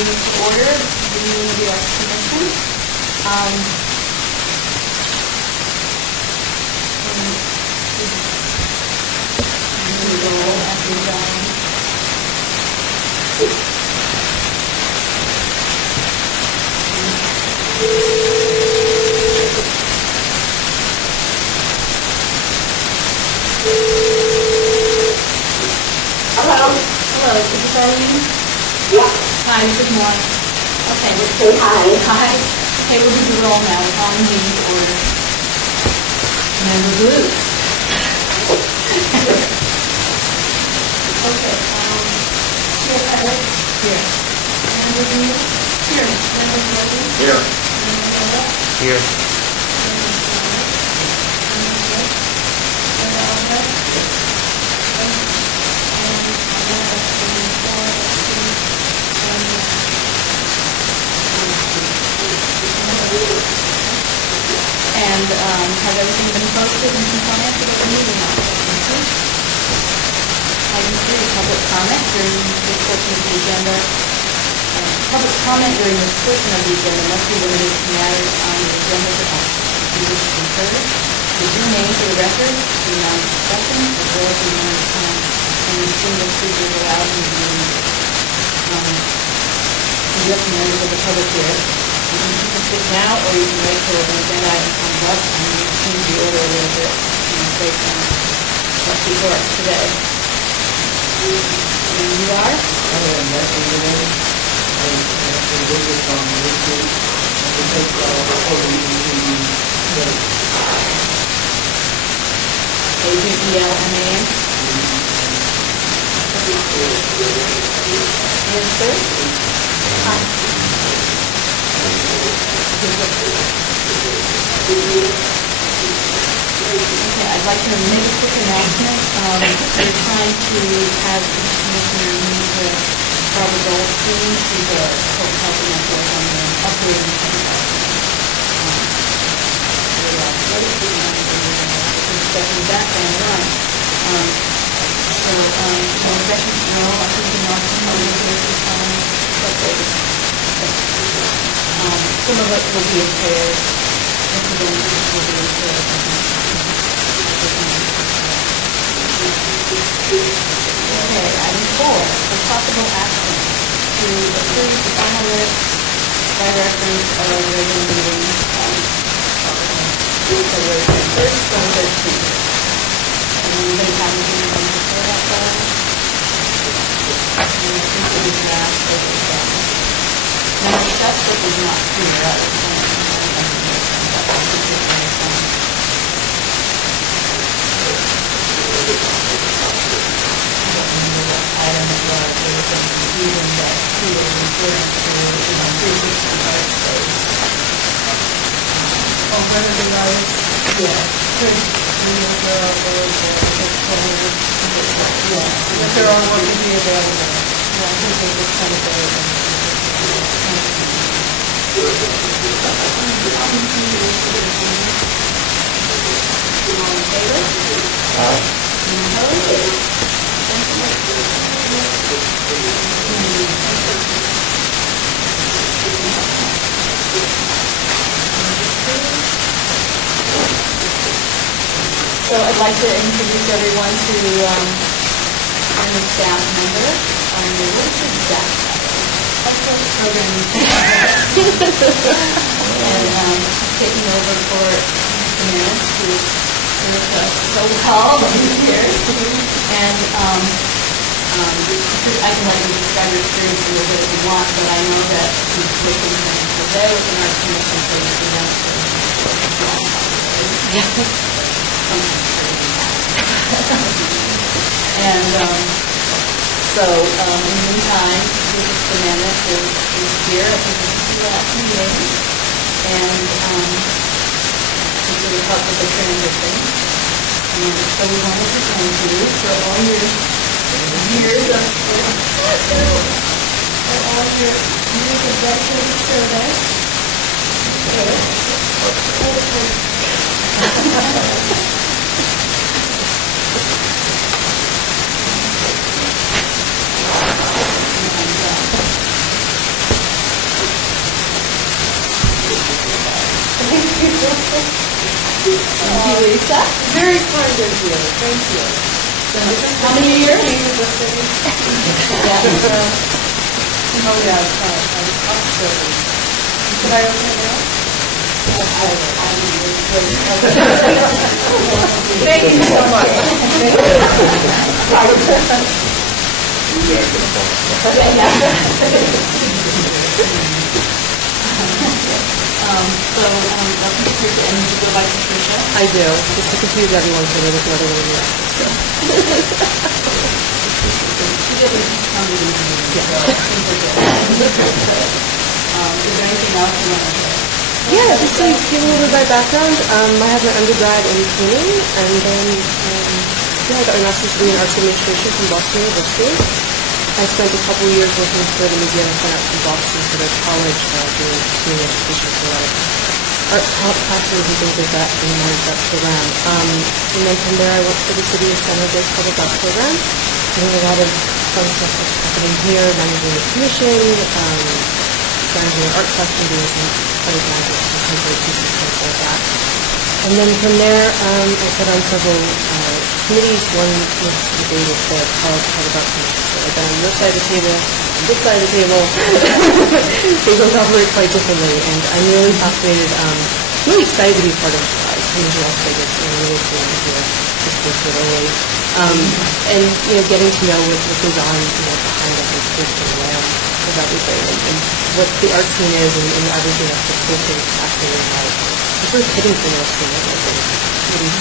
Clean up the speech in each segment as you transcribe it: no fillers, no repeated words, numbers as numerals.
meeting to order, the meeting of the Arts Commission. We will have to Hello, Hello, is this Eileen? yeah, Hi, this is Maureen. Okay, say hi. hi. Okay, we'll do the roll now. We're calling the meeting to order. Member Booth. Okay, Chair Everett. Here. Member Neal. Here. Member Murphy. Here. Member Miller. Here. Member Snyder. Member Smith. Member Albert. And has everything been posted in compliance with the meeting notice? Item 3, public comment during this portion of the agenda. Public comment during this portion of the agenda must be limited to matters on the agenda that you wish to consider. Give your name for the record, the non-discussion, as well as the non-time, and the single speaker allowed in the meeting. You have members of the public here. You can speak now, or you can wait till an agenda item comes up, and you can change the order a little bit, based on what's before us today. And you are? I'm an investigator. I'm a visit from the issue. I can take before the meeting. A-B-E-L-M-A-N? Yes, sir? Hi. Okay, I'd like to make a quick announcement. We're trying to have the commissioner meet with Barbara Goldstein, who's a health mentor on the operating stepping back and run. So, one question to know, I think the Norton some of it will be impaired, and some of it will be impaired. Okay, item 4, for possible action to approve the final list by reference of the regular meeting February 1st, 2013. Anybody have anything to say about that? I think it is draft, so it's draft. Now, that's what is not clear up. Item as well, there was some confusion that he was referring to, 360 Park Place. Oh, whether the rights Yeah. could be available or just forward. Yes. If there are one to be available. Yeah, I think they just kind of All in favor? So I'd like to introduce everyone to our new staff member, our new staff program and taking over for the minutes who served us so well over the years. And I can let you describe your experience a little bit if you want, but I know that you've worked in the day with the Arts Commission, so you can answer. And so, in the meantime, Mrs. Fernandez is here. I think this is the last meeting. And to sort of help with the transition. And so we wanted to thank you for all your years of dedicated service. Thank you, Lisa. Very kind of you, thank you. How many years? Oh, yeah, I'm sorry. Should I open it now? Thank you so much. Patricia, and you go by Patricia. I do, just to confuse everyone so they don't know what it is. She doesn't come to these meetings, so things are good. Is there anything else you want to say? Yeah, just to give a little bit of my background, I have my undergrad in cleaning, and then I got my master's degree in arts administration from Boston University. I spent a couple of years working for the Museum of Fine Arts in Boston for their college, doing continuing education for a lot of art classes and things like that, and managed that program. And then from there, I worked for the City of San Jose's Public Art Program, doing a lot of fun stuff that's happening here, managing the commission, managing an art collection, doing some other kinds of contemporary pieces, things like that. And then from there, I sat on several committees. One was the day with the College Public Art Commission. So I've been on your side of the table, on this side of the table. They both operate quite differently, and I'm really fascinated, really excited to be part of coming to Las Vegas and really feeling here this place literally. And getting to know what goes on behind the physical realm of everything, and what the art scene is, and everything that's supported and fascinating about it. It's sort of hidden from our scene, I think. We do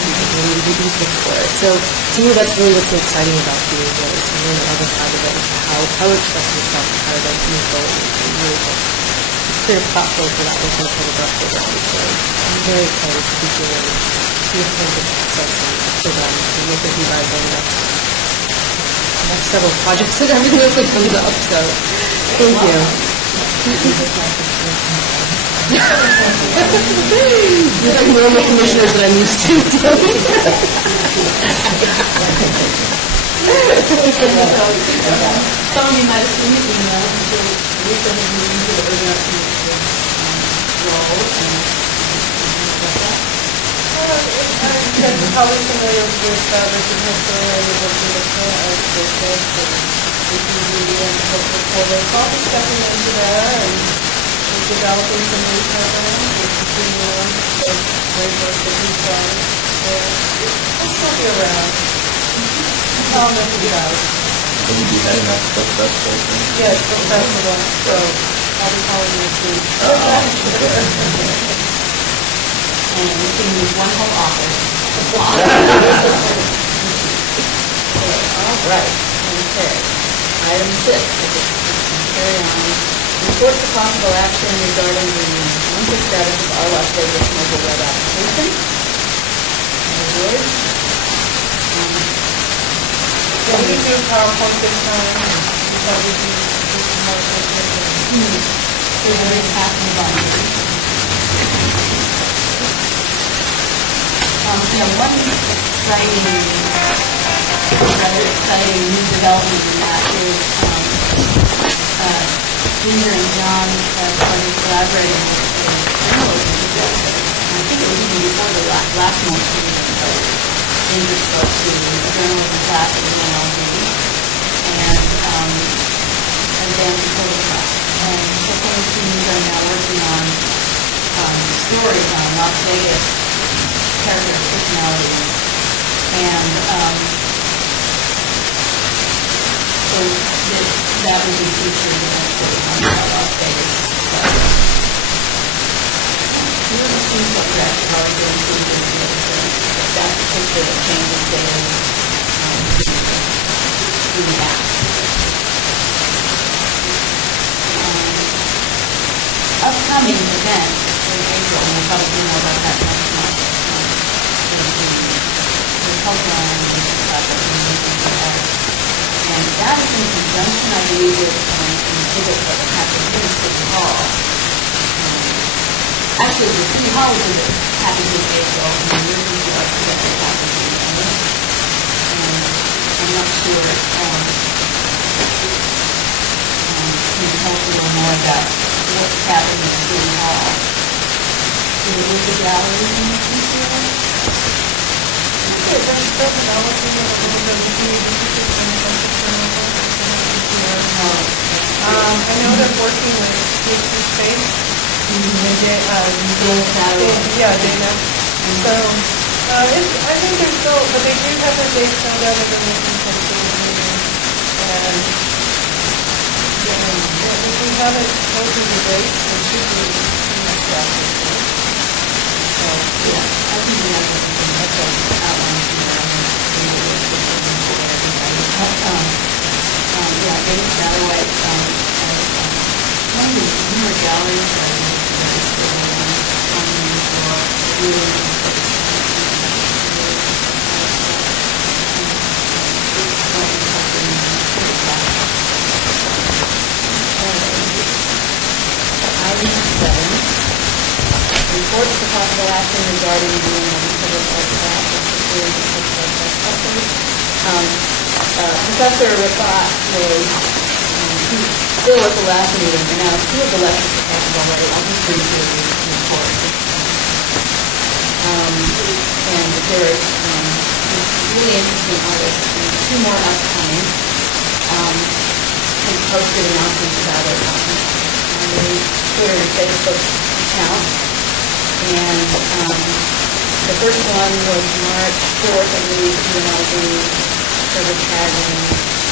look for it. So to me, that's really what's so exciting about being here, is to learn the other side of it, and how it expresses itself, and how to move forward, and really help create a platform for that within the public art program. So I'm very excited to be here and see the kinds of process and program and work with you guys on the next several projects and everything else that comes up. So thank you. You're like one of the commissioners that I'm used to. Some of you might have seen the email, so Lisa has moved into the urban art commission role, and I'm probably familiar with Richard Hester and the work in the current art business, and media and cultural program. So I'll be stepping into there and developing some new programs and continuing on the great work that he's done. So I'll still be around. I'll never be out. Will you be heading up the festival thing? Yes, the festival, so I'll be calling you soon. and we can use one whole office. All right, okay. Item 6, carry on. Report to possible action regarding the monthly status of our Las Vegas mobile web application. Any words? Can we do PowerPoint this time? Because we do some more presentation. So there is half the volume. One exciting, rather exciting new development in that is Ginger and John started collaborating with the journalism project. And I think it was even before the last month's meeting, but Ginger spoke to a journalism class at UNLV and then before the class. And so both teams are now working on stories on Las Vegas character personalities, and so that will be featured eventually on the Las Vegas site. You know the things that we're actually already doing that picture that changes there in the app. Upcoming events in April, and we'll probably know about that next month. The Helpline and that is in conjunction, I believe, with an exhibit that happens here in City Hall. Actually, the City Hall exhibit happens in April, and the Emergency Arts exhibit happens in December. And I'm not sure. Can you tell us a little more about what's happening at City Hall? to move the galleries in the future. Okay, that's developing a little bit of I know they're working with CSC Space. Yeah, Dana. So, I think they're still, but they do have their dates found out and they're making some changes. And, if we haven't told you the dates, it should be next after. So, Yeah, I think we have something outlined yeah, David Satterwhite, one of the newer galleries that Item 7, reports for possible action regarding the public art class of the series of public art classes. Professor Rifat was, he still at the last meeting, and now two of the lectures are talking already. I'll just read you the report. And there's really interesting artists, and two more upcoming. He posted announcements about it on the Twitter and Facebook accounts. And the first one was March 4th, I believe, he and I started tagging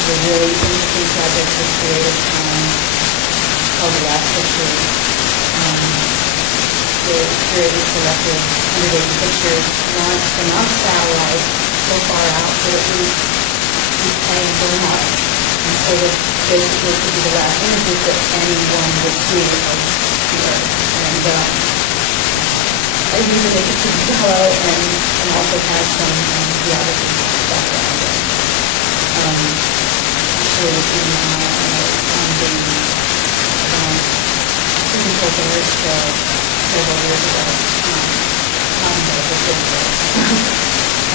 the really interesting project we created called The Last Picture. The Curated Collective 180 Pictures launched a non-satellite so far out that it was playing very much. And so that basically could be the last images that anyone would see of the Earth. And using it to yellow and also has some geography stuff around it. Actually, was even on the Susan Colbert show several years ago.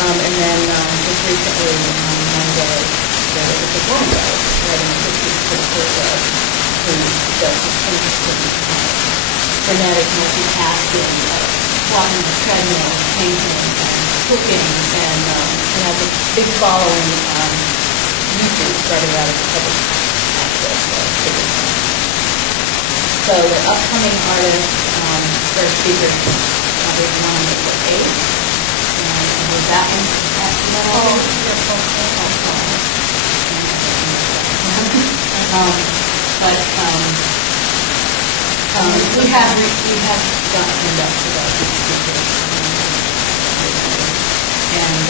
And then just recently on Monday, there was a performance artist writing a critique for the Court who does this interesting frenetic multitasking of walking the treadmill, painting, and cooking, and has a big following on YouTube, started out as a public access figure. So the upcoming artists, their speakers, there's one April 8th, and was that one at we have gotten enough to that speaker. And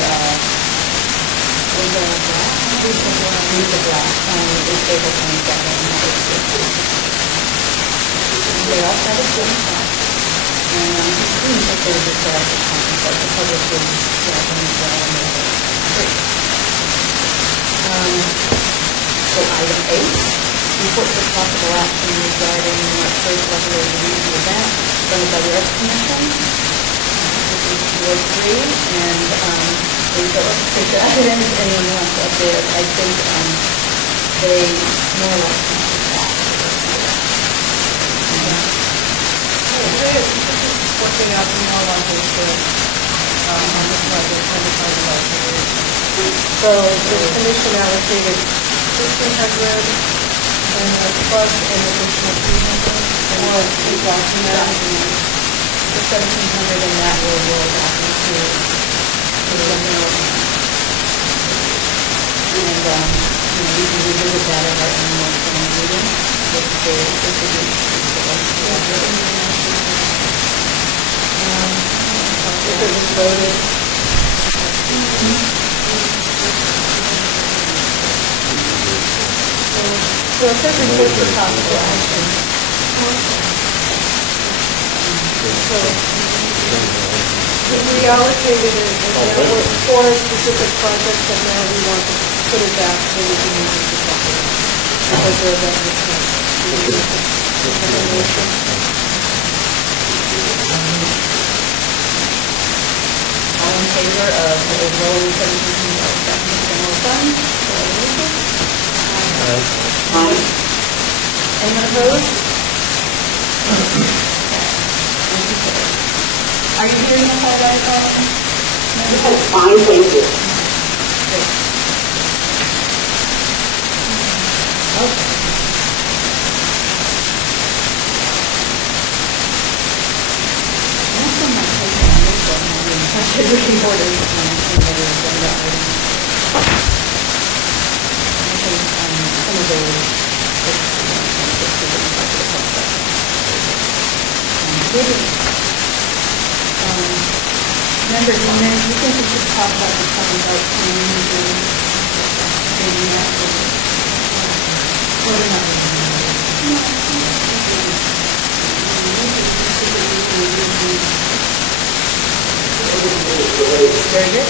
Lisa Black is April 22nd, and that was good. They also have a student class. And the students are going to decide the content, but the public is welcome as well. So item 8. Reports of possible action regarding first level of the event funded by the Arts Commission. This is Ward 3, and let's take that. If anyone wants to update us, I think they more or less want to back to this year. working out more like they should on this project, on the project. So the commission allocated 1,500 and plus an additional 300 or the document. The 1,700 and that will roll back into the general. And we can revisit that at our annual meeting with the If it was voted. So it says report for possible action. So we allocated it, and now we're for a specific project, but now we want to put it back so we can use it for something. Because we're about to all in favor of rolling 1,700 back into general fund? Aye. Anyone opposed? Okay. Motion carries. Are you hearing us all right, Darlene? That's fine, thank you. Great. Okay. Most of my taking on this one, I'm in such a working order with my another agenda items. I think some of those, Member Diener, do you think we should talk about the public art plans and maybe that? Or not? Very good.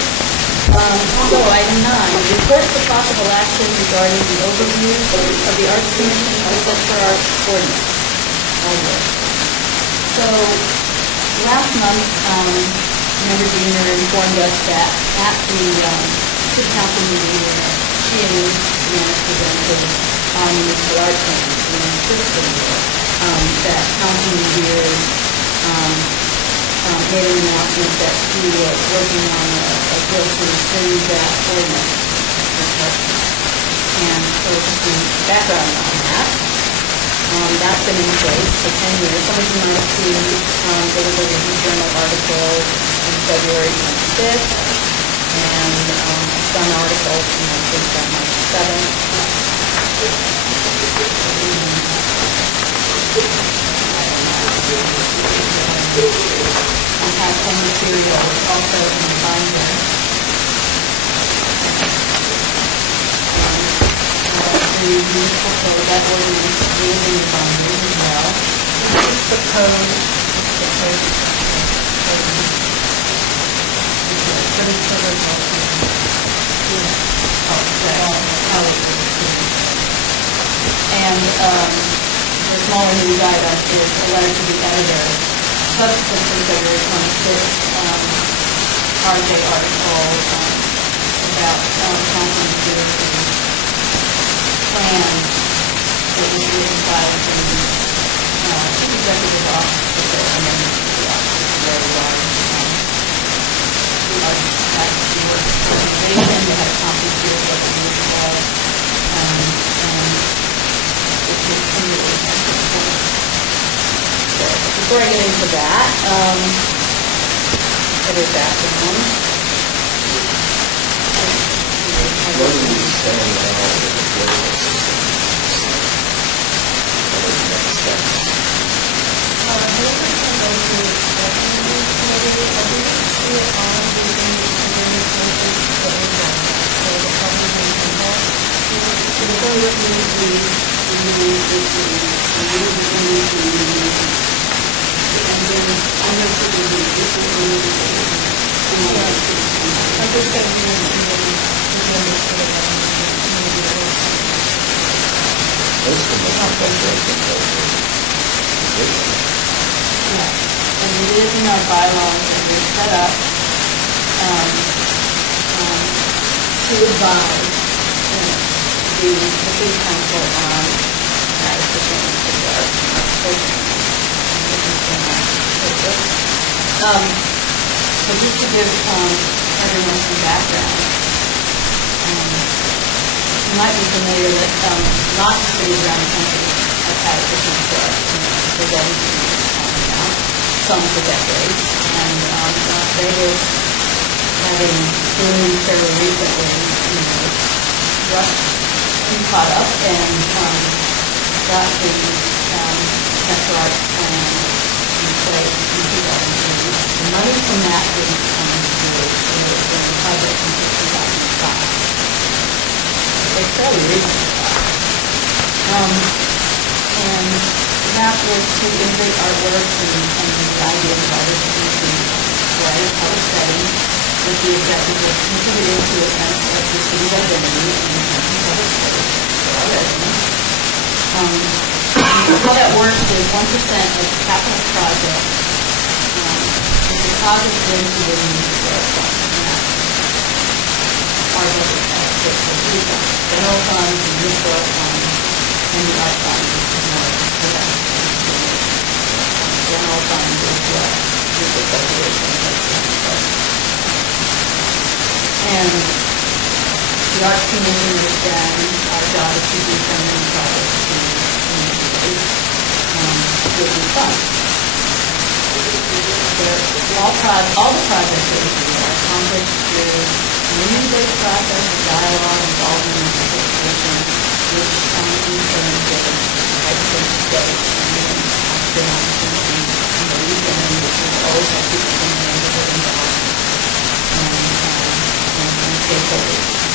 So item 9, report for possible action regarding the overview of the Arts Commission for Arts ordinance. So last month, Member Diener informed us that at the city council meeting, she and Janice presented on municipal art plans in the system, that Councilman Beers made an announcement that he was working on a bill to improve that ordinance. And so just some background on that. That's been in place for 10 years. Some of you might have seen there was a review journal article on February 25th, and a Sun article from I think on March 7th. We have some material also in the binder. The municipal code, that ordinance is in the binder as well. This is the code. But it's for those also. And the smaller news item is a letter to the editor subsequent to February 26th, RJ article about Councilman Beers' plan that was written by the chief executive officer and then the office of very large faculty work organization that had conferences at the municipal and it's really important. Before I get into that, what is that one? What are you saying now with the ordinance? What are the next steps? Most of them are And it is in our bylaws that we're set up to advise the city council on adequate of the arts program. So just to give everyone some background, you might be familiar that lots of cities around the country have had a Christmas fair for some for decades, and Las Vegas, having boomed fairly recently, just caught up and got the Metro Arts plan in place in 2003. The money from that didn't come into the project until 2005. It's fairly recent. And that was to integrate artwork and the idea of artists into display in public setting with the objective of contributing to a sense of the city's identity and public space for our residents. How that works is 1% of the capital project is deposited into the municipal fund. Our three funds: general fund, the municipal fund, and the art fund. General fund is what is the appropriation recognition is that our job is to do something projects to give them funds. All the projects that we do are accomplished through a community-based process of dialogue, involvement, and participation, which in turn gives excellent scope and action opportunities in the region, which will always have people from the neighborhood involved and stakeholders.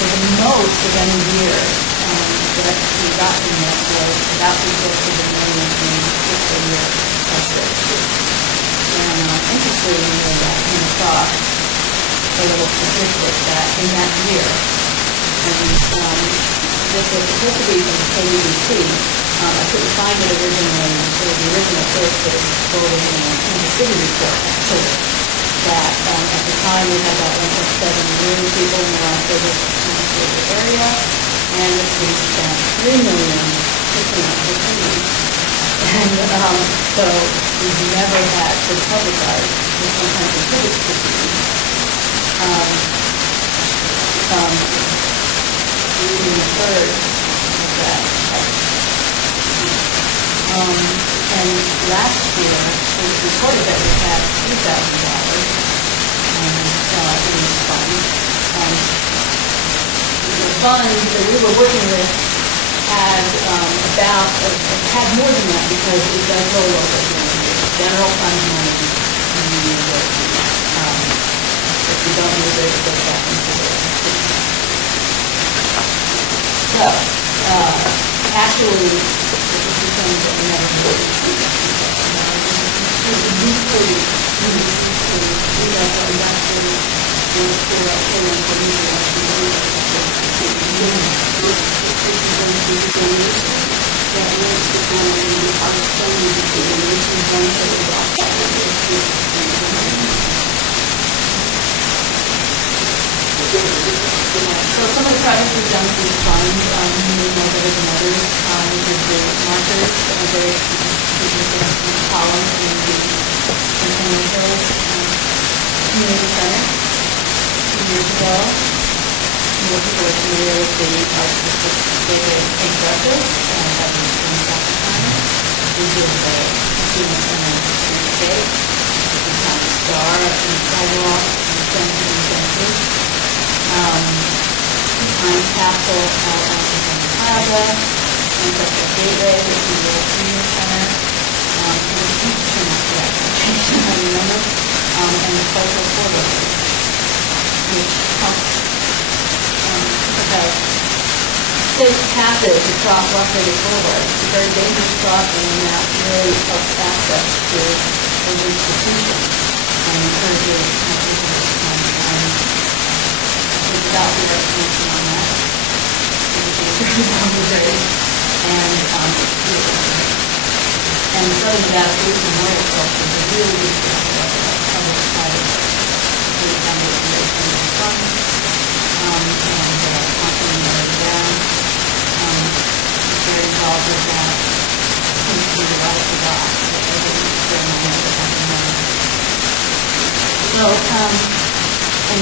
So the most of any year that we got from this was about $3 million in fiscal year '06. And interestingly, that came across a little statistic that in that year, and this was supposed to be from KDBC. I couldn't find it originally, or the original source, but it was quoted in the Kansas City report, actually, that at the time we had about 1.7 million people in the Las Vegas area, and the city spent $3 million fixing up the city. And so we've never had to publicize, which sometimes inhibits proceedings. Reading a third of that. And last year, it was reported that we had $3,000 in this fund. The fund that we were working with had had more than that because it does roll over. General fund money in the university. If we don't use it, it goes back into the So, actually, this is something that we never did. So some of the projects we've done through the fund, more better than others, we did the markers that were very significant columns in the Centennial Hills Community Center 2 years ago. More people are familiar with the Arts District David Paintbrushes, that was in South Carolina. We did the Student Center Streetscape, the Town Star up in the sidewalk, and Century. Pine Castle out on the Plaza, Ancestral Gateway, which is the senior center, and the huge turnout for that presentation, I remember, and the cultural corridor, which helps provide safe passage across Las Vegas Boulevard. It's a very dangerous crossing, and that really helps access to an institution and encourages people to without the recognition on that. And Southern Nevada Police Memorial Trust is a really good example of that public-private foundation funds and constantly narrowed down. Very involved with that. Seems to be a lot of the doc that they didn't very much of So, and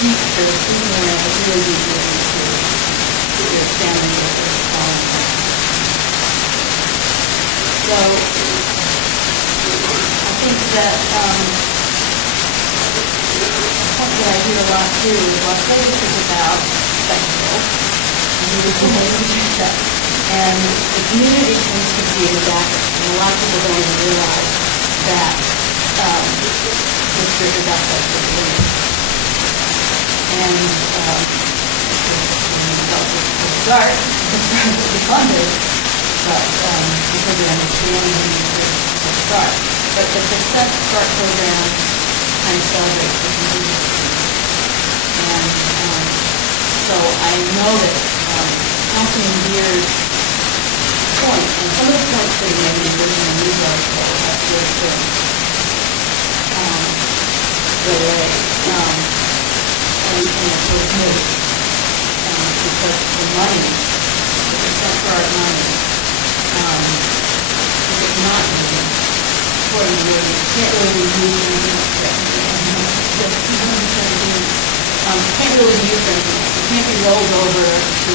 deep, there's even when I really deep into your family with all of that. So, I think that something that I hear a lot too is Las Vegas is about spectacle. And the community tends to be the background. And a lot of people don't even realize that district is outside the community. And start the funded, but because we understand the need to start. But the Success Start program kind of celebrates the community. And so I know that Councilman Beer's point, and some of the points that he made in the original news article have really been relayed. And it was new, because the money, the Success Start money, is not new. According to you can't really use it. Just 217 can't really be used for anything else. It can't be rolled over to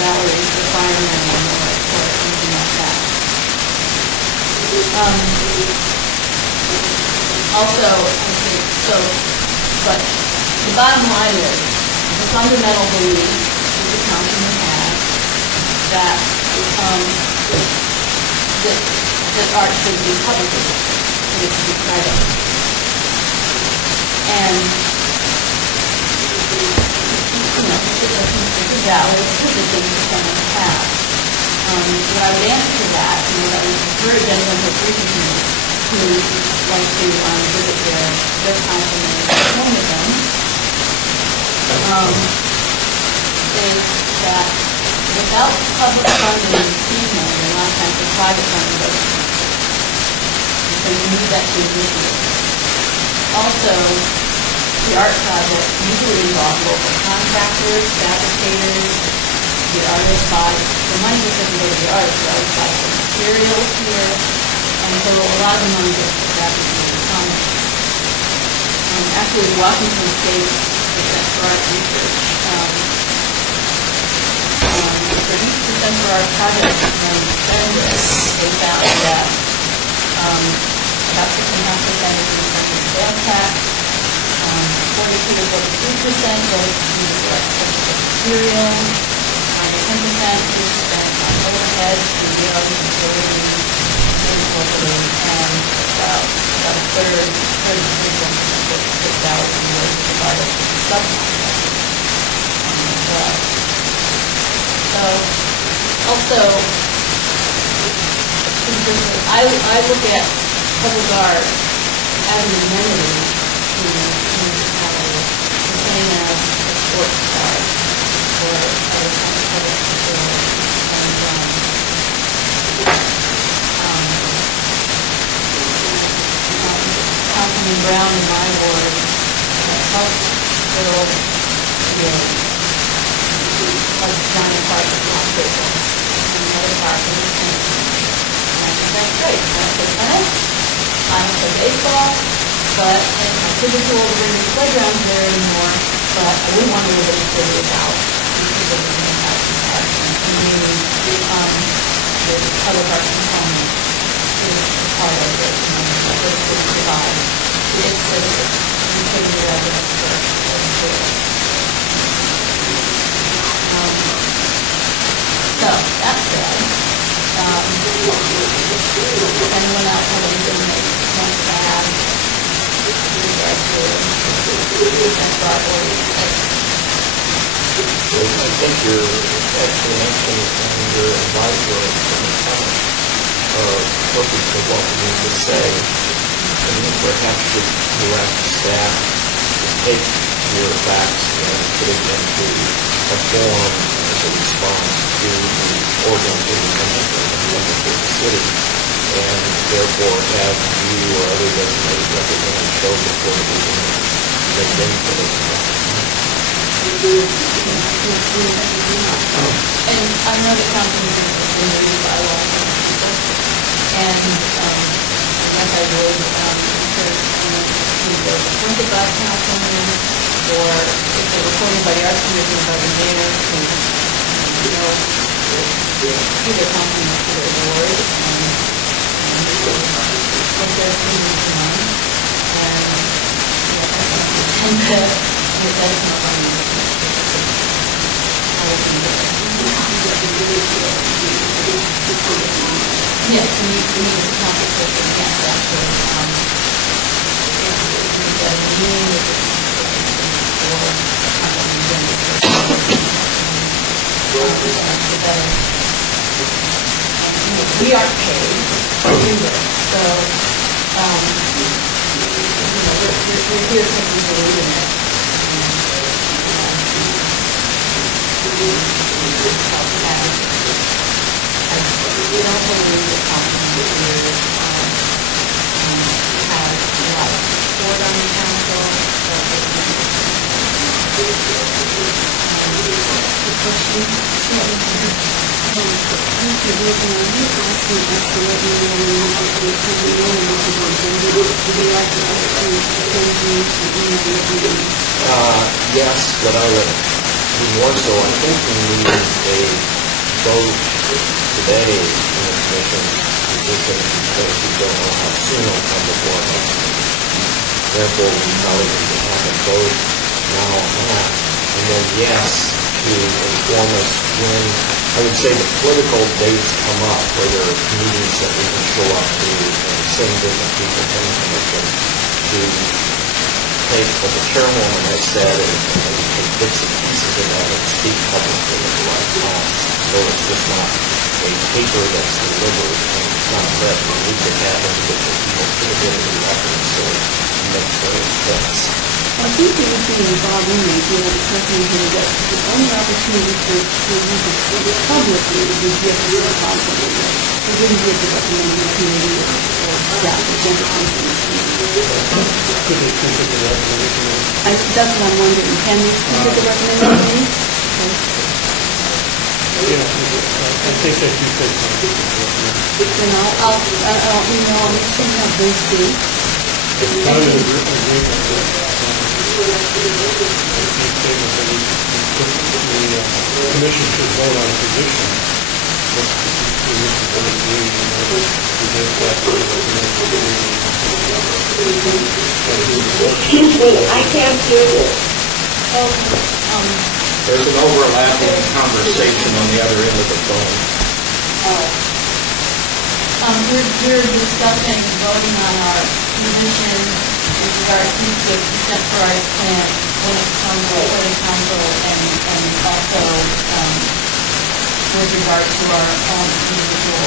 salaries for firemen or anything like that. Also, okay, but the bottom line is, the fundamental belief that the council has that art should be public, and it should be private. And, it's a valid position that someone has. What I would answer to that, and what I would encourage anyone who agrees with me who wants to visit their councilman at home with them, is that without public funding treatment, and a lot of times the private funding does, so you need that to initiate. Also, the art projects usually involve local contractors, fabricators, the artist buys, the money just doesn't go to the artist, the artist buys the materials here, and so a lot of the money goes to fabricators and contractors. Actually, Washington State Center for Art Research, for each percent for our projects and spenders, they found that about 6.5% is in sales tax, 42 to 43% goes to direct purchase of materials, 10% is spent on overhead, studios, facilities, and locally, and about a third, 31% goes to put out and was provided to subcontractors as well. So, also, I look at public art as an amenity to municipalities, the same as a sports park or other kinds of public facilities. Councilman Brown in my ward helped build a giant park at Montego and another park in the Kennedy. And I think that's great. I don't play tennis, I don't play baseball, but my kids are too old to bring the playgrounds there anymore, but I wouldn't want to live in a city without people living in house and park. And to me, the public art component is part of it, that it provides. It is citizens, including the residents for it. So, that said, does anyone else have anything they want to add with regard to Central Art Board? I think your explanation and your advisory comments are perfect for what we need to say. And you perhaps should direct staff to take your facts and put it into a form as a response to the ordinance of the city, and therefore have you or other designated representatives show before the meeting that they put it in. And I know that Councilman is in the bylaw, and like I would encourage someone who was appointed by the councilman, or if they were appointed by the Arts Commission or by the mayor, who who the councilman to their board, and what their opinions on, and that is not on you. Yes, we need to accomplish this, and yes, actually, we aren't paid to do this, so we're here because we believe in it. We don't believe that council here has a lot of support on the council. keep working on it, asking us to let me know when you have to let me know when this is on agenda. Would you like us to send you an email let me know? Yes, but I would be more so, I think we need a vote today in the commission position because we don't know how soon it'll come before us. Therefore, we probably need to have a vote now on that. And then yes, to inform us when, I would say the political dates come up, where there are meetings that we can show up to and send different people from the commission to take what the chairwoman has said and maybe take bits and pieces of that and speak publicly at the right time. So it's just not a paper that's delivered and it's not read. We could have individual people put it into the record so it makes very sense. I think the issue in Bob Lee, we have a person here that the only opportunity for you to speak publicly is if you have to sit publicly. We wouldn't give the recommending committee or staff agenda conference. That's what I'm wondering. Can we speak at the recommending committee? Yeah, I think that you said something. Then I'll email, make sure you have those dates. It's part of the agreement that the commission should vote on a position. But the commission will agree to get that to the Excuse me, I can't hear you. There's an overlapping conversation on the other end of the phone. We're discussing voting on our position with regard to the consent price plan when it comes before the council and also with regard to our own individual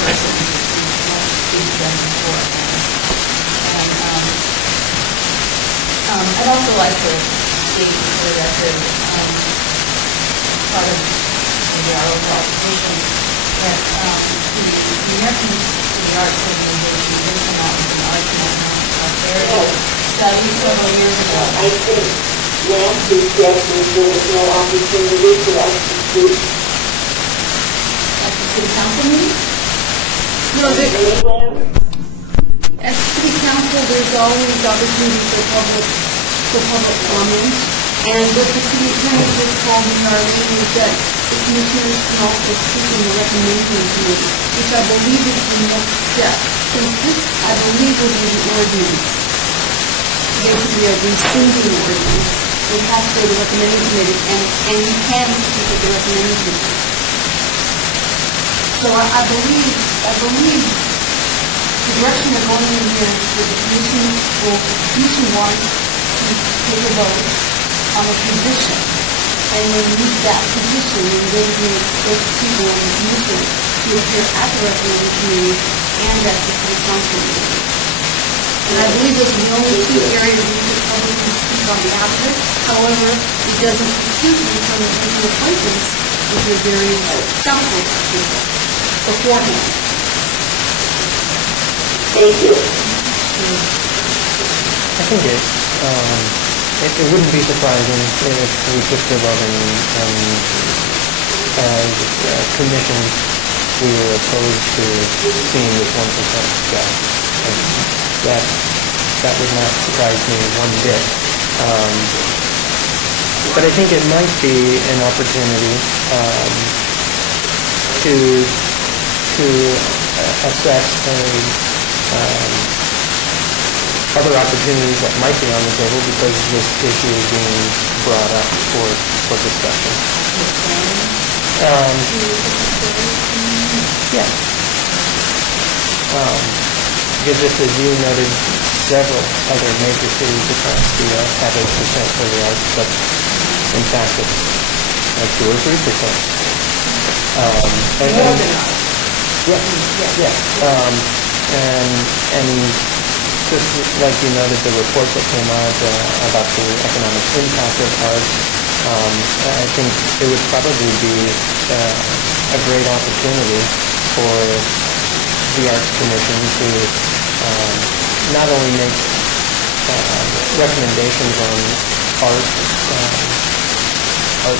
persons who want to speak them before. And I'd also like to state for the record, part of maybe our overall position, that the Americans for the Arts Organization did come out with an argument out there study several years ago. I think Nancy said there was no opportunity for us to speak. At the city council meeting? No, Anywhere. at the city council, there's always opportunity for public comment. And what the city attorney just told me, Arlene, is that the commissioners can also sit in the recommending committee, which I believe is the next step. Since this, I believe, will be the ordinance, basically a rescinding ordinance, it has to go to the recommending committee, and you can speak at the recommending committee. So I believe the direction they're going in here is that the commission wants to take a vote on a position, and then use that position and then bring those people on the commission to appear at the recommending committee and at the city council meeting. And I believe those are the only two areas we could publicly speak on behalf of it. However, it doesn't preclude you from making appointments with your various council people beforehand. Thank you. I think it wouldn't be surprising if we took the vote and as commission, we were opposed to seeing this 1% gap. That would not surprise me one bit. But I think it might be an opportunity to assess other opportunities that might be on the table because this issue is being brought up for discussion. Yeah. Because just as you noted, several other major cities across the U.S. have 8% for the arts, but in fact it's like 2 or 3%. More than us. And just like you noted, the report that came out about the economic impact of arts, I think it would probably be a great opportunity for the Arts Commission to not only make recommendations on art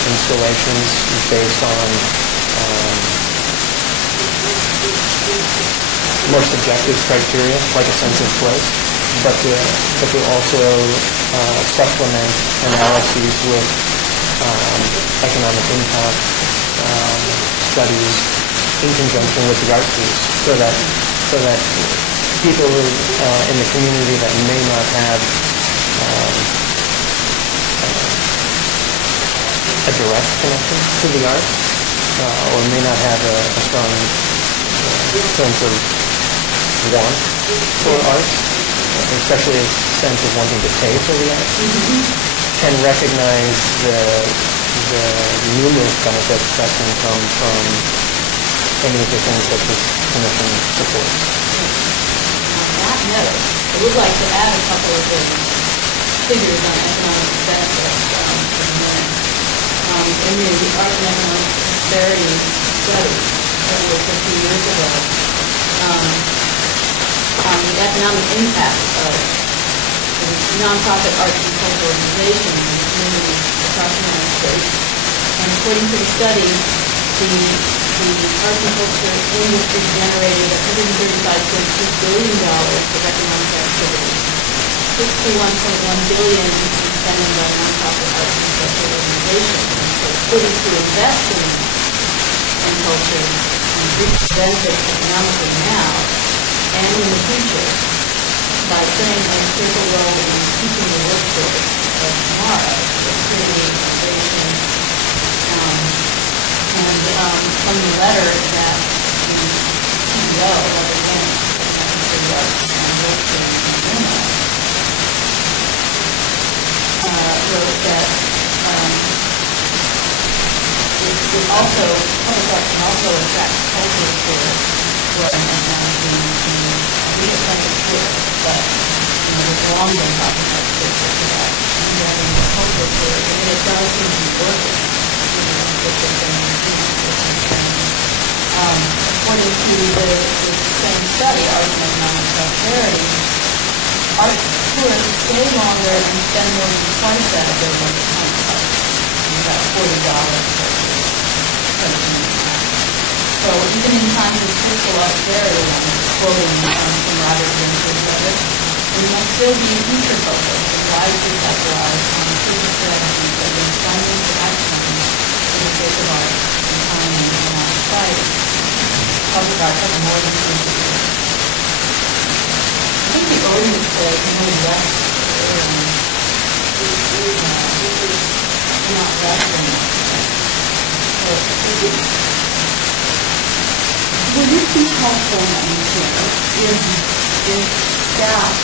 installations based on more subjective criteria, like a sense of place, but to also supplement analyses with economic impact studies in conjunction with the art piece, so that people in the community that may not have a direct connection to the arts, or may not have a strong sense of want for arts, especially a sense of wanting to pay for the arts, can recognize the numerous benefits that can come from any of the things that this commission supports. On that note, I would like to add a couple of the figures on economic benefits for the minute. In the Art and Economic Disparity Study that was a few years ago, on the economic impact of nonprofit arts and cultural organizations in the communities across the United States. And according to the study, the arts and culture industry generated $135.2 billion of economic activity, $61.1 billion in spending by nonprofit arts and cultural organizations. So it's putting to invest in culture and reap the benefits economically now and in the future by playing a critical role in keeping the workforce of tomorrow, creating innovation. From the letter that the CEO of the Bank for the Arts and Culture in Vienna wrote that it also, public art can also attract cultural tourists who are economically we get plenty of tourists, but there's long been talking about the picture for that. And then the cultural tourism, and it does seem to be working. According to the same study, Art and Economic Prosperity, art tourists stay longer and spend more than twice that of their local counterparts, about $40 per person. So even in times of fiscal austerity, I'm quoting from Robert Gensler's letter, we must still be future-focused and wisely capitalize on the proven strategies that bring funding to action for the sake of art, economy, and our society. Public art has more than 20 years. I think the ordinance says no less not less than that. Would it be helpful, Madam Chair, if staff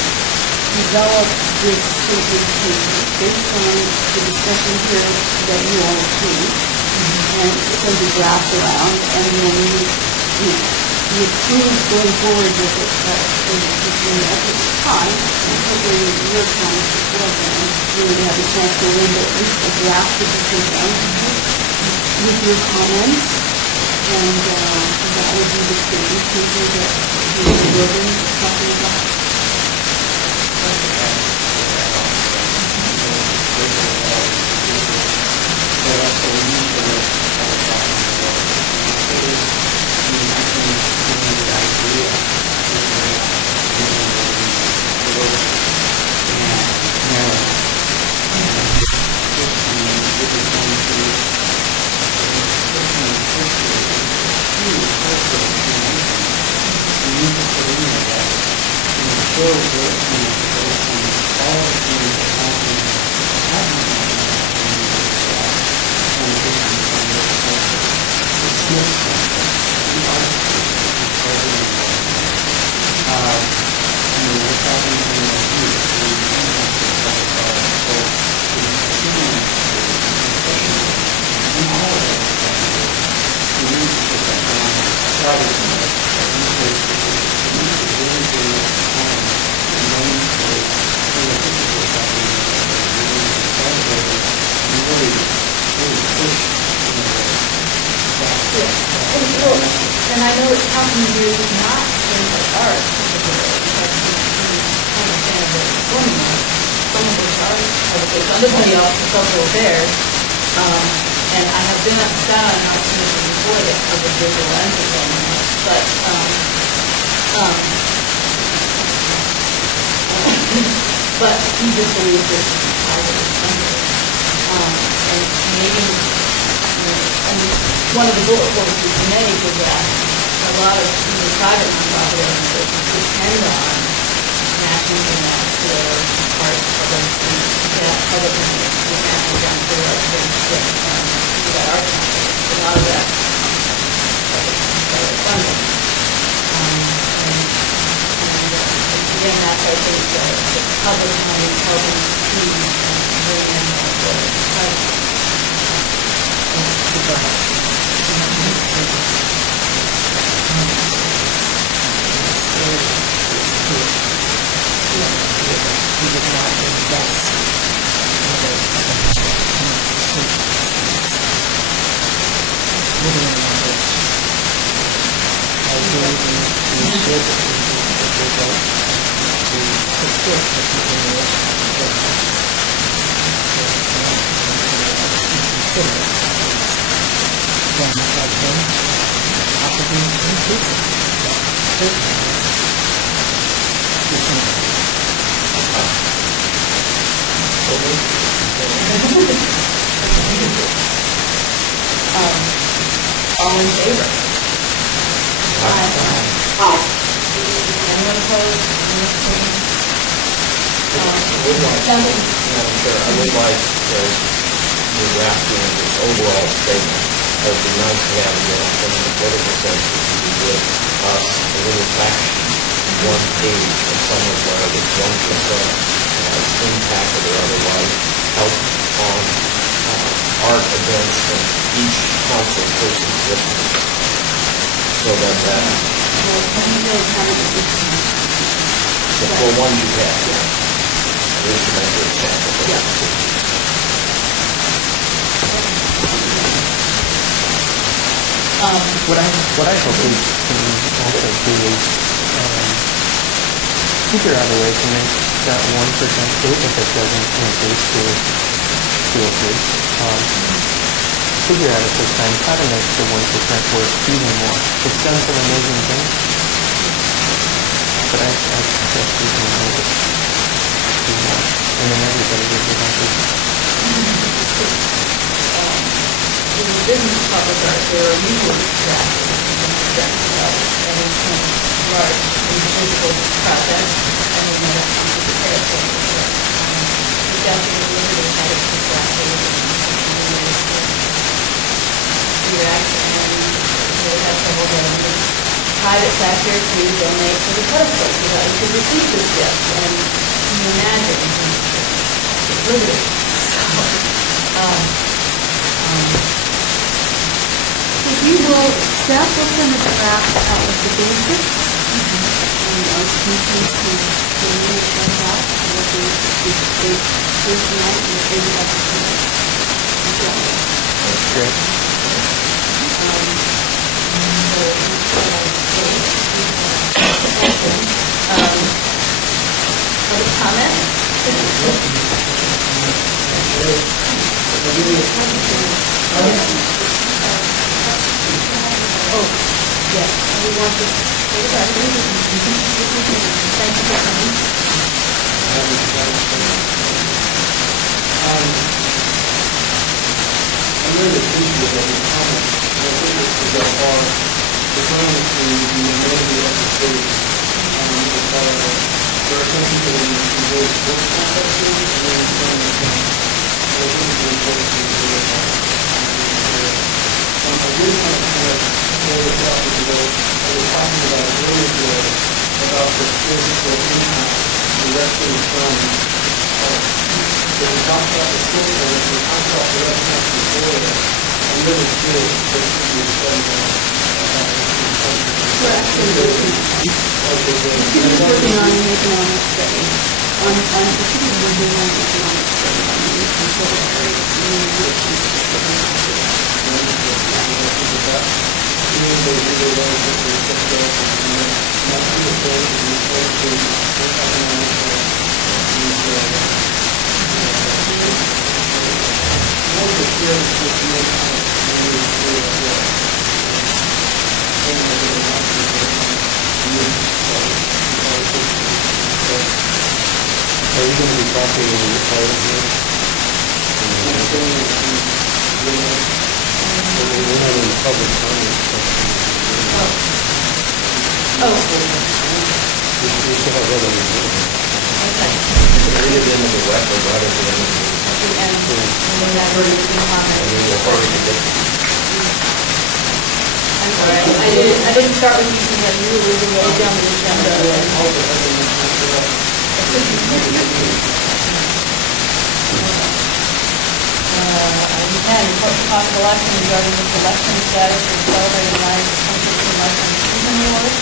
develop this presentation based on the discussion here that you all approved, and it's going to be draft around, and then you approve going forward with it in the time, and hopefully your time beforehand, you would have a chance to read at least a draft of the program with your comments, and that would be the presentation that you were talking about. And I know it's helping you not think of art particularly, because you understand the performing arts, some of which are it's under somebody else's social affairs. And I have sat on an art commission before that covered visual entertainment, but he just believes this is a positive number. And maybe, and one of the bullet points we can make is that a lot of even private nonprofit organizations depend on national grants for part of their public money, with national grants for that art council. A lot of that private funding. Again, that's, I think, the public money helping to bring in the private We did not invest in those within the language. I believe we should vote to support the continuation of the consider when it has been possibly increasing. Certainly, we can. All in favor? Aye. Aye. Anyone opposed? Anyone abstaining? Madam Chair, I would like, as you're drafting this overall statement, it would be nice to have, from the political sense, if you could give us a little fact sheet, one page, and somewhere where this 1% has impacted or otherwise helped on art events in each council person's district. So that for one you have, there's a number of samples. What I hope we can also do is figure out a way to make that 1%, if it doesn't increase to increase, figure out at this time how to make the 1% work even more. It's done some amazing things, but I suggest we can make it do more, and then everybody would be happy. In the business public art, there are usually drafting any large individual project, and we know that we prepare for it. The Delta Limited had its drafting and they have several donations. Private sector to donate to the pedestal to receive this gift, and can you imagine? It's limited. If you will, staff will send a draft out with the basics, and our commissioners can really send out what they hear tonight and what they would like to see. That's great. Public comment? Oh, yes, we want to take it back. Thank you for coming. I'm really appreciative of your comments. The witnesses that are referring to the amenity of the city. There are some people in the very sports complexes and then some that don't. I think it's important to do that. I did want to kind of pull this up because I was talking about it earlier today about the physical impact directly from art. So we talked about the cinema, we talked about the restaurants in Florida. I really feel there should be a study on We're actually working on an economic study, on particularly we're doing an economic study on the contemporary communications Thank you. exactly what you required of me. We're not in public comment section. Oh, We should have read everything. okay. Read it into the record, not at the end. At the end, and then that word is being I commented. mean, we'll hurry to get I'm sorry, I didn't start with you because I knew we were way down the agenda. Item 10, report to possible action regarding the selection status of celebrating lives of 2015 Lifetime Achievement Award.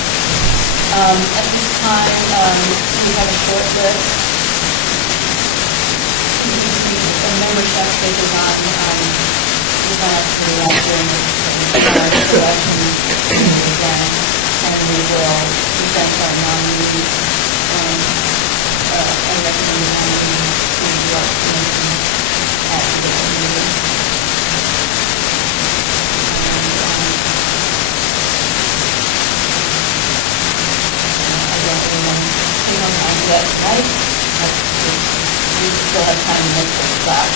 At this time, we have a short list. The membership, they did not, actually during the selection again, and we will present our nominees and recommend the nominees to the art commission at the meeting. I don't really want to take on time for that tonight. We still have time to make this back.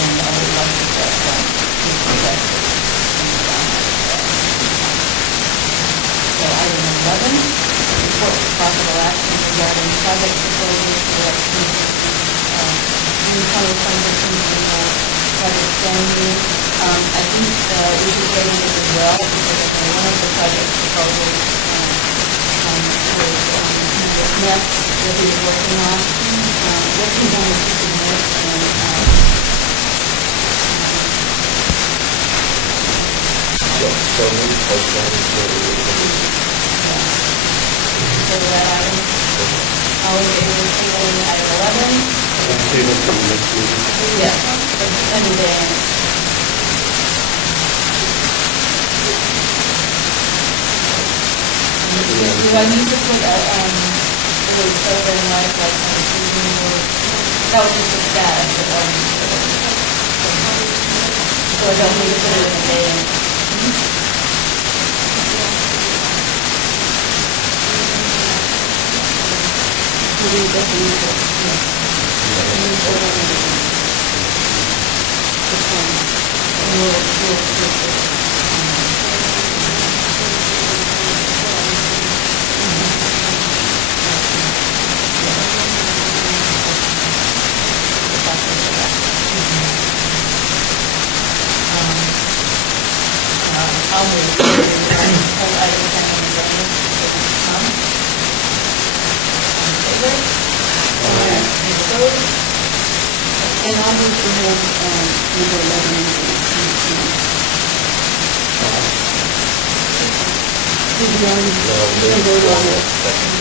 And I would like to get that. So item 11, report to possible action regarding project proposal for June 2015 project standing. I think we should say this as well, because one of the project proposals was next that we were working on. What we wanted to submit so move postponing for the so that item, all in favor of tabling item 11? Table for the next meeting. Yes, and then. Do I need to put it was celebrating life like that was just a status, it wasn't. So I don't need to put it in the name. I'll move to hold item 10 on the agenda. In favor? Any opposed? And I'll move to hold number 11 and 18. Did you already vote on it? Second.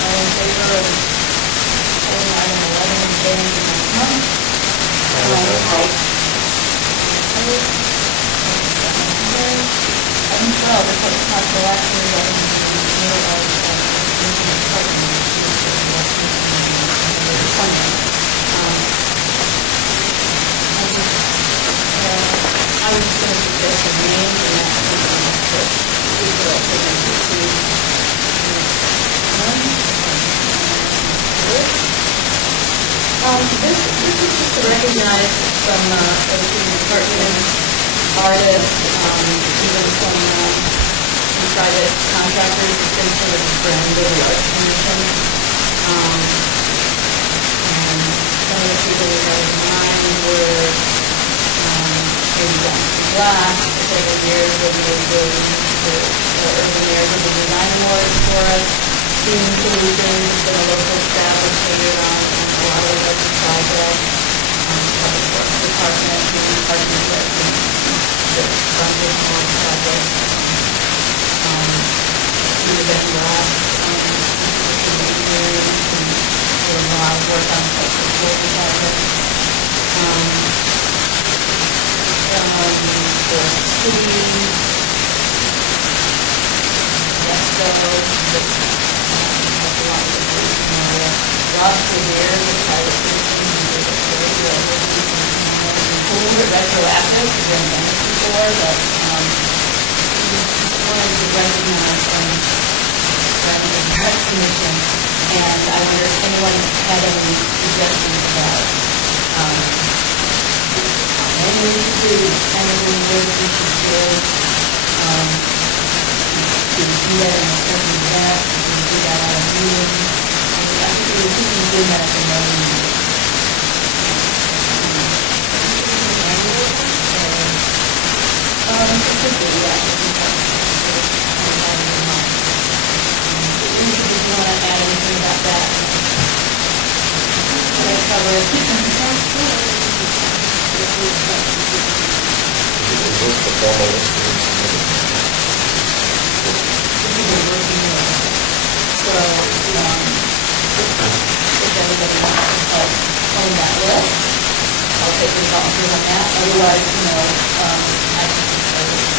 All in favor of holding item 11 and tabling to next month? Aye. Item 12, report to possible action regarding the renewal of commissioner partners. I was just going to suggest some names and that's what we could all present it to. This is just to recognize some departments, artists, even some private contractors who've been sort of a friend of the Arts Commission. And some of the people we had in mind were maybe Johnson Glass for several years, where we were doing the Urban Areas of the Design Awards for us. Human Solutions has been a local establishment on a lot of the projects. Public Works Department, Human Partnership, the funded on projects. We've been last engineering and doing a lot of work on social projects. The city, Vesco, Rob Sevier, the private citizen, who did a very good a little bit retroactive, because we haven't done this before, but he's supported recognized from the Parks Commission, and I wonder if anyone had any suggestions about any we should do, kind of in where we should go, to do that in a certain event, to do that at a meeting. I think we were thinking of doing that at the May meeting. Particularly, yeah. If you want to add anything about that. Can I cover it? Is this the formal list of submitted? So, if everybody wants to help own that list, I'll take the volunteer on that. Otherwise, I would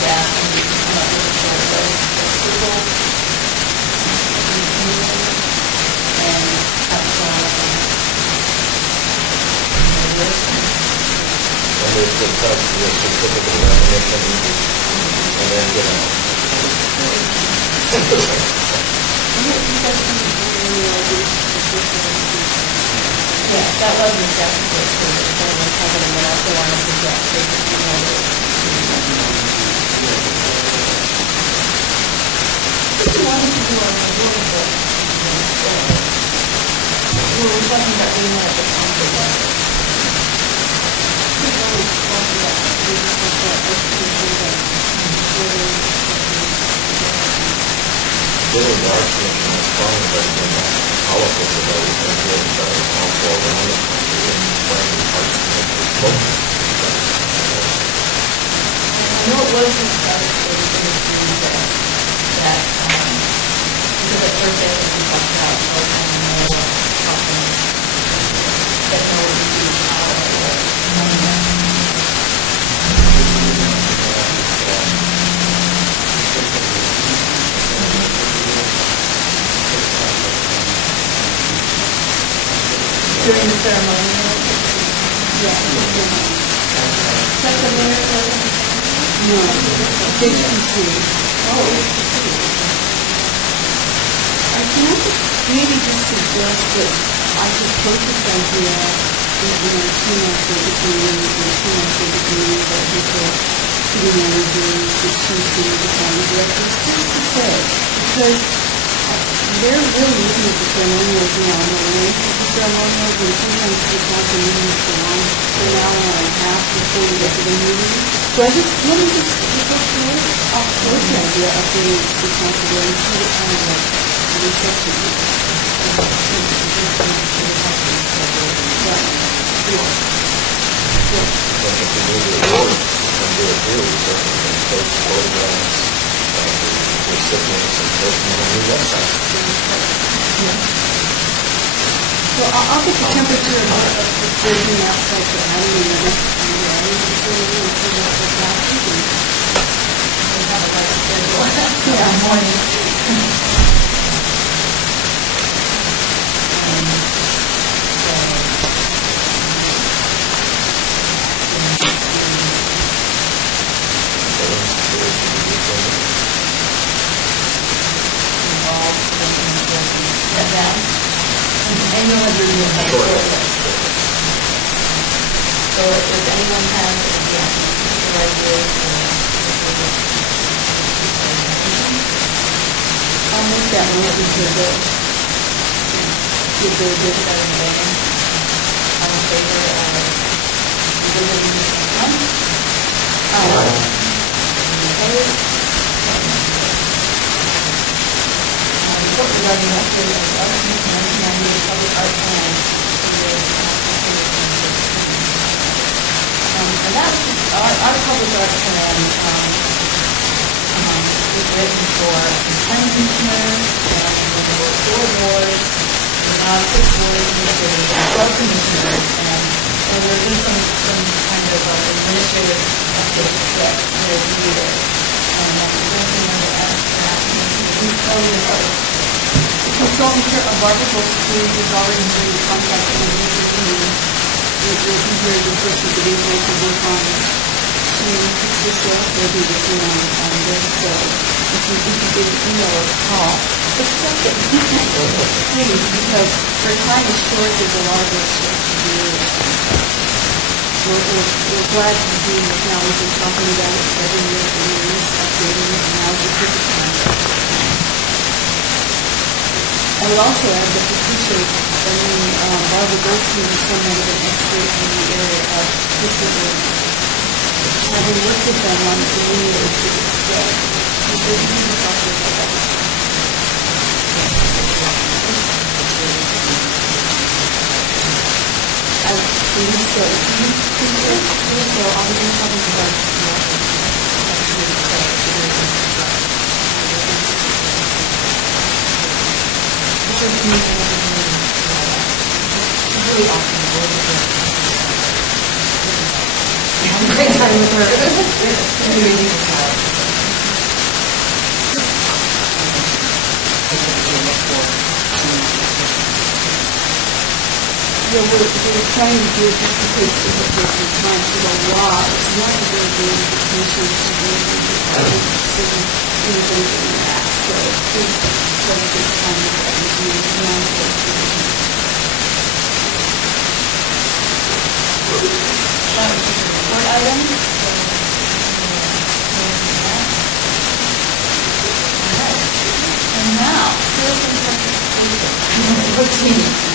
staff and we can come up with a short list of people. And have some list. And there's the touch, the certificate of recognition, and then, Yeah, that was a statutory service, so we covered it, and I also wanted to get What you wanted to do on the board book? We were talking about doing that at the council level. Really, the Arts Commission is strong, but in politics, it's always been good, but also around the country, and when the Arts Commission is focused. I know it was discussed that we were going to do that, because at first I think we talked about part-time more, technology use out or during the ceremony. Yeah. That's the mayor present? No, HPC. Oh, HPC. I can also maybe just suggest that I could post this idea in 2 months of the community, in 2 months of the community, that people, city managers, the chief city design directors, just to say, because they're really looking at the ceremonials now, and they're looking at the ceremonials, and sometimes the council meetings go on for an hour and a half before we get to the meeting. So I just, let me just, I'll post the idea of the council there and see what kind of a reception. But if you do the award, and do it too, so you can post photographs of the recipients and post them on your website. So I'll get the temperature of the building outside the alley and the next few hours before we really figure out what's happening. We have a light schedule. Yeah, morning. And you'll have your new short list. So if anyone has particular ideas I'll make that motion to the, that are in advance, all in favor of visiting this month? Opposed? Report regarding the activity of the Arts Commission 1998 Public Art Plan. And that was just, our public art plan is written for the planning commissioners, and there were 4 wards, and 6 wards in the city, and 12 commissioners, and there were just some kind of administrative updates that were needed. And anything under that, the consultant of Barbara Goldston is already doing the contract for the community. It will be here the first of the week to work on it. She, Patricia, will be working on this, so if you could email or call, just second, please, because our time is short, there's a lot of work still to do. We're glad to be here now, we've been talking about it for 7 years, and years, updating it, and now it's a good time. I would also add that we appreciate Barbara Goldstein is someone who's an expert in the area of disability. Having worked with them on many issues, we should really talk to them about it. I believe so. So I'm going to have really awesome. We had a great time with her. Yeah, we're trying to do it just because it's a person's time to a law. It's not a very good indication to be decision anybody in that. So please spend a good time with that review non-court decision. One item. And now, citizen participation. 14.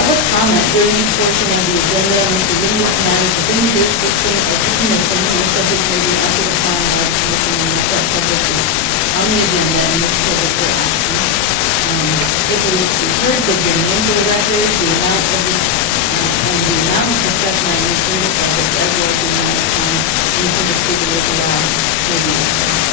Public comment during the portion of the agenda and convenient matters within the jurisdiction of the commission and the subject may be after the time of the commission and the subject is on the agenda and is scheduled for action. If it is to be heard, put your name to the record, the amount of discussion on the agenda subject, as well as the amount of time you can speak with the law may be discussed.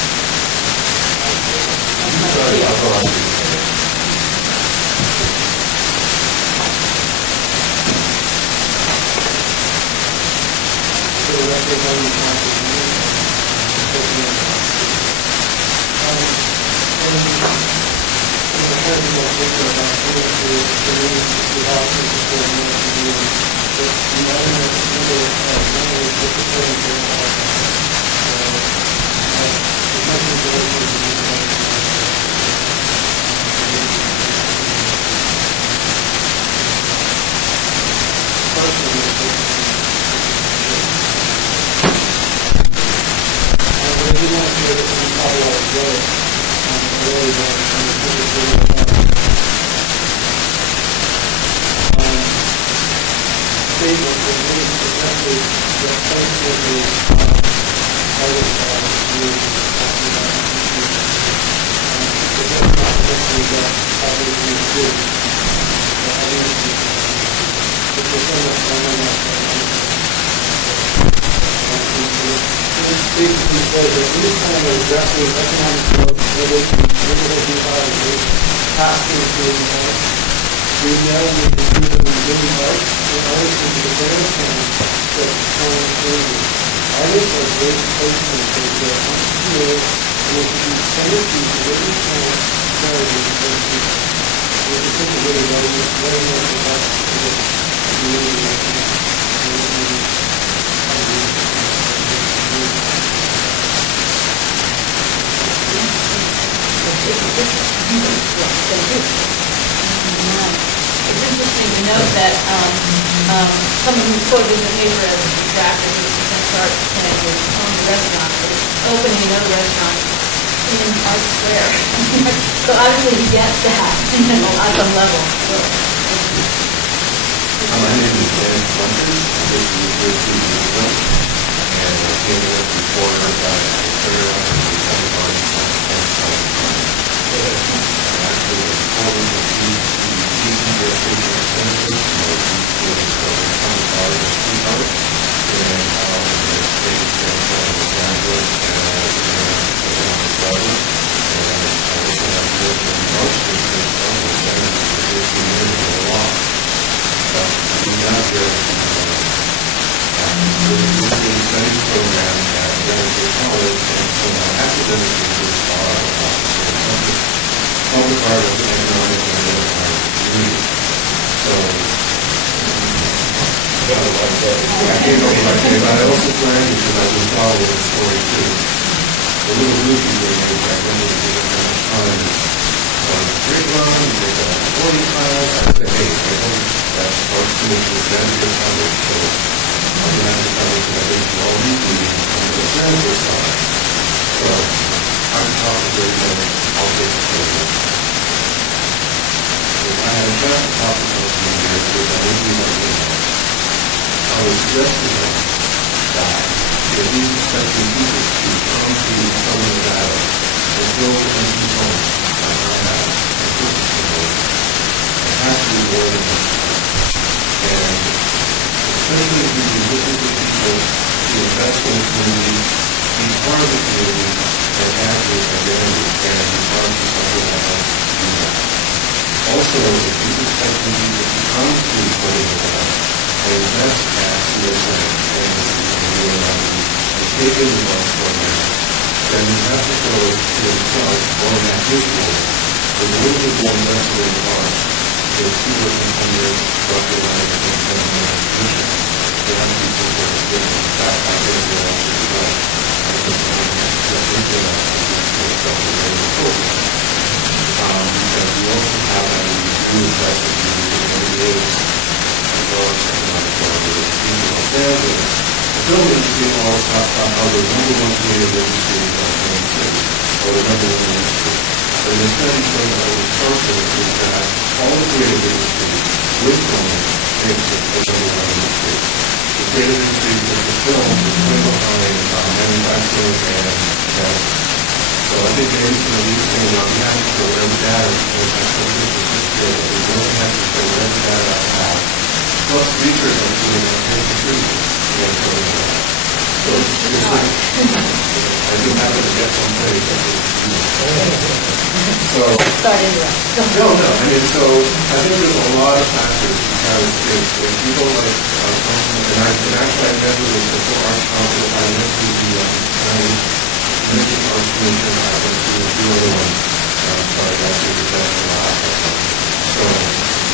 Basically says that any time that addresses economic growth, innovation, neighborhood revitalization, pastoral improvement, we know we can do them in living arts and artists into the grand plan that come through. Artists are great placements as their entrepreneurs and they can be centerpiece of every plan strategy in their future. We can think of really what it meant for us to the community right now. It's interesting to note that someone who's quoted in the paper as the draft of the Central Arts Plan was on the restaurant, but it's opening another restaurant in Park Square. So obviously he gets that on some level. My name is Dan Fuentes. I'm based in New Jersey, New York, and I came here before I started on the public arts actually was forward to the teaching jurisdiction centers, public art and street art, and how the state was established as a brother. And I also have lived in the arts district almost 15 years in the law. But we got here with the studies program at Rensselaer College, and so my academic interests are public art of economic and military community. So I came over my cave. I also planned because I was following the story too. the little movie they made back then was independent time. Great run, and they got a 40 class. I said, hey, I hope that our students will graduate college, so I'm going to have to cover to that into all these meetings on the transfer side. So I'm talking to them, I'll take the program. If I had a chance to talk to someone here, because I didn't do my email, I would suggest to them that if these expecting teachers to come to Southern Nevada and fill in components like I have, and purchase components, it has to be more than one. And especially if you're looking for people to invest in the community, be part of the community, and have your identity, and be part of something that helps do that. Also, if you're expecting people to come to Southern Nevada and invest at CSN and take in the law program, then you have to go to yourself or at his role with a little bit more investment in the art. If people can come here, Dr. Wright, and come in a position, there have to be people that are doing that. I think they're also well. I think they're going to have to step into that self-related program. Because we also have that we do invest in the is as well as economic development. People like that, the film industry always talks about how the number one creative industry is our film city, or the number one industry. But the study shows that what Wisconsin is that all the creative industries with film makes it the number one industry. The creative industry with the film is way behind manufacturing and medicine. So I think maybe some of these things on behalf of whatever data we have to we don't have to show whatever data I have. Plus research I'm doing on contributors. So I do happen to get some praise. So Starting to no. I mean, so I think there's a lot of factors because if people like and actually I met with the Central Arts Council, I went to the Music Arts Commission, I went to a few other ones. Sorry, that's the best of the last one. So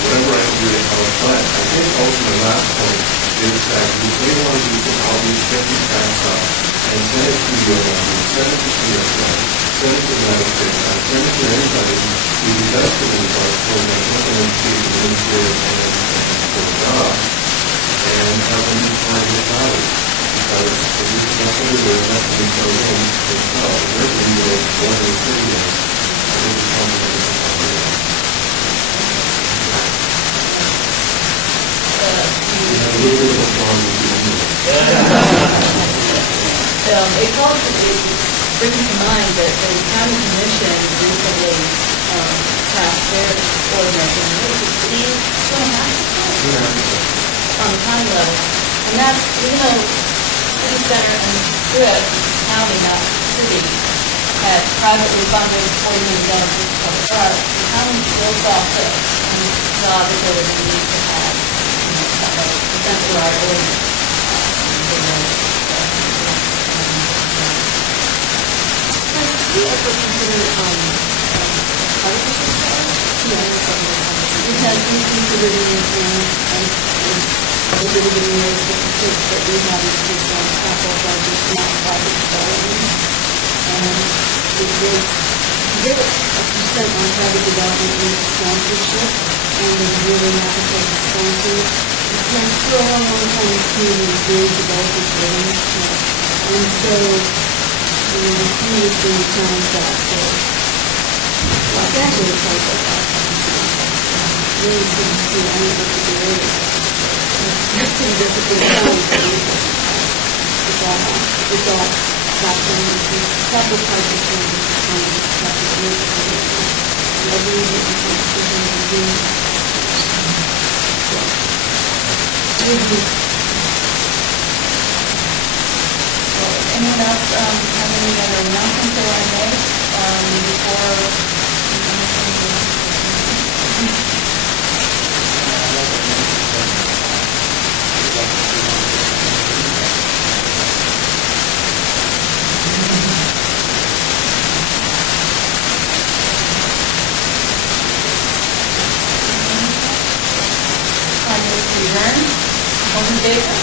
whatever I can do to help, but I think also the last point is that we may want to do some outreach, get these facts up, and send it to your send it to CSN, send it to the United States, send it to anybody who invested in the arts program, not an education administrator or job, and have them be part of the college. Because if you that's what they're investing in programs themselves, they're going to do more than the city is. I think it's something that we can talk about. We have a little bit of a song with you. It brings to mind that the county commission recently passed their ordinance, and it was on the county level. And that's, City Center and Swift County, not city, had privately funded $40 million for public art. The county still saw fit and saw that there was a need to have a centralized ordinance. Has the city ever considered partnerships there? Because we consider the really years with the kids that we have is just on capital budgets, not private development. And it was, get a percent on private development with sponsorship, and there's really an appetite for sponsors. Because for a long time, the community was very developers driven. And so, the community has been challenged that. So, Los Angeles has that. Really couldn't see any of the barriers. It's pretty difficult to tell. It's all background issues. Capital projects are capital issues. And I believe that we can do. Anyone else have any other announcements they want to make before? Adjourn. All in favor?